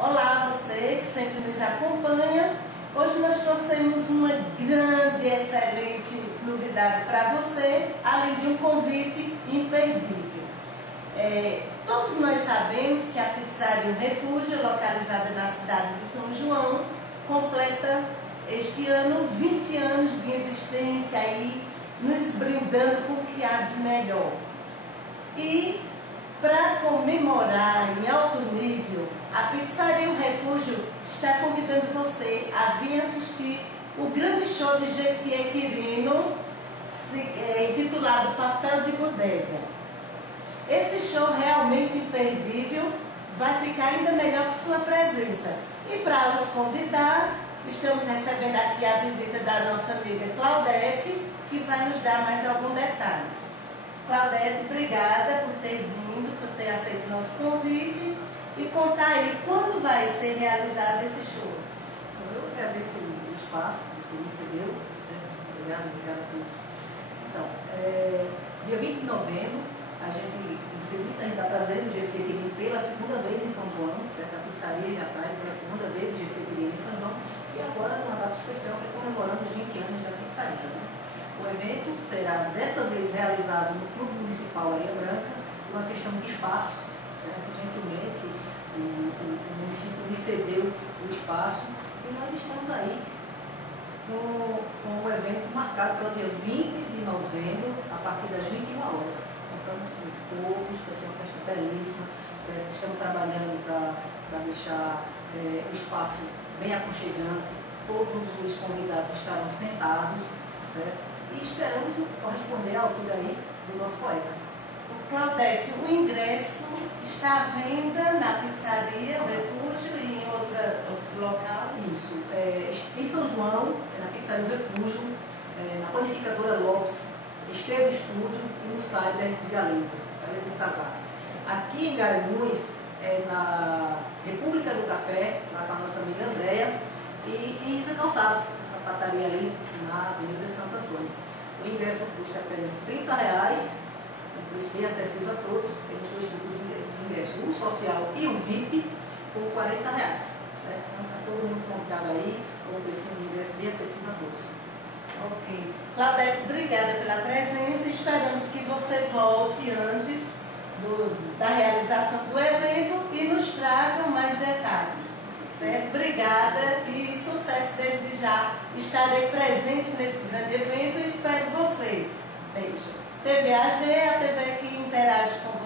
Olá, você que sempre nos acompanha. Hoje nós trouxemos uma grande e excelente novidade para você, além de um convite imperdível. Todos nós sabemos que a Pizzaria O Refúgio, localizada na cidade de São João, completa este ano 20 anos de existência aí, nos brindando com o que há de melhor. E para comemorar em alto nível, a Pizzaria O Refúgio está convidando você a vir assistir o grande show de Gessie Quirino, intitulado Papel de Bodega. Esse show realmente imperdível vai ficar ainda melhor com sua presença. E para os convidar, estamos recebendo aqui a visita da nossa amiga Claudete, que vai nos dar mais alguns detalhes. Claudete, obrigada por ter vindo, por ter aceito o nosso convite e contar aí quando vai ser realizado esse show. Eu agradeço o espaço que você me cedeu, obrigada por tudo. Então, dia 20 de novembro, você disse, a gente está trazendo o Gessie Quirino pela segunda vez em São João, certo? A pizzaria já traz pela segunda vez o Gessie Quirino em São João, e agora uma data especial comemorando os 20 anos da pizzaria. Né? O evento será dessa vez realizado no Clube Municipal Areia Branca, por uma questão de espaço, certo? Gentilmente o município me cedeu o espaço e nós estamos aí com o evento marcado para o dia 20 de novembro, a partir das 21 horas. Contamos com todos, vai ser uma festa belíssima, certo? Estamos trabalhando para deixar o espaço bem aconchegante, todos os convidados estarão sentados, certo? E esperamos corresponder à altura aí do nosso poeta. Claudete, o ingresso está à venda na Pizzaria O Refúgio e em outro local? Isso. Em São João, na Pizzaria O Refúgio, na Panificadora Lopes, Estevo Estúdio e no Cyber de Galego, Galego de Sazar. Aqui em Garanhuns, na República do Café, lá com a nossa amiga Andréia, e em Isa Calçados, essa pataria ali na Avenida Santo Antônio. O ingresso custa apenas R$30, um preço bem acessível a todos. Temos dois tipos de ingresso, o social e o VIP, por R$40. Certo? Então está todo mundo convidado aí, com um preço de ingresso bem acessível a todos. Ok. Claudete, obrigada pela presença. Esperamos que você volte antes da realização do evento e nos traga mais detalhes. Certo? Obrigada e sucesso desde já. Estarei presente nesse grande evento e espero você. Beijo. TV AG, a TV que interage com